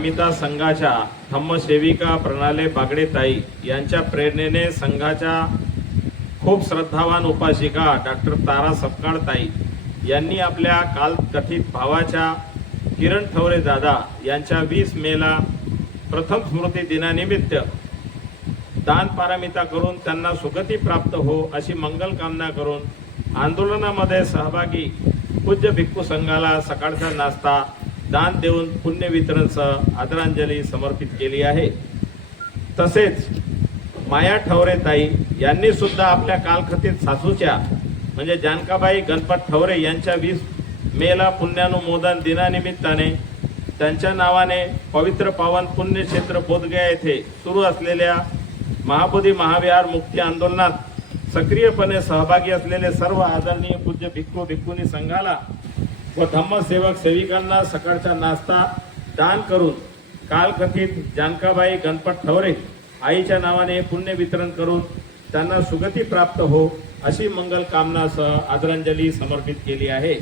मिता संघाच्या धम्मसेविका प्रणाली बागडेताई यांच्या प्रेरणेने संघाच्या खूप श्रद्धावान उपासिका डॉक्टर तारा सपकाळताई यांनी आपल्या कालकथित भावाच्या किरण ठवरे दादा यांच्या 20 मेला प्रथम स्मृती दिनानिमित्त दान पारमिता करून त्यांना सुगती प्राप्त हो अशी मंगल कामना करून आंदोलनामध्ये सहभागी पूज्य भिक्खू संघाला सकाळचा नाश्ता दान देऊन पुण्य वितरणसह आदरांजली समर्पित केली आहे। तसेच माया ठवरे ताई यांनी सुद्धा आपल्या कालकथित सासूच्या म्हणजे जानकाबाई गणपत ठवरे यांच्या 20 मेला पुण्यानुमोदन दिनानिमित्ताने त्यांच्या नावाने पवित्र पावन पुण्यक्षेत्र बोधगया येथे सुरू असलेल्या महाबोधी महाविहार मुक्ती आंदोलनात सक्रियपणे सहभागी असलेले सर्व आदरणीय पूज्य भिक्खू भिक्खुनी संघाला व धम्मसेवक सेविकांना सकाळचा नाश्ता दान करून कालकथित जानकाबाई गणपत ठवरे आईच्या नावाने पुण्य वितरण करून त्यांना सुगती प्राप्त हो अशी मंगल कामनासह आदरांजली समर्पित केली आहे।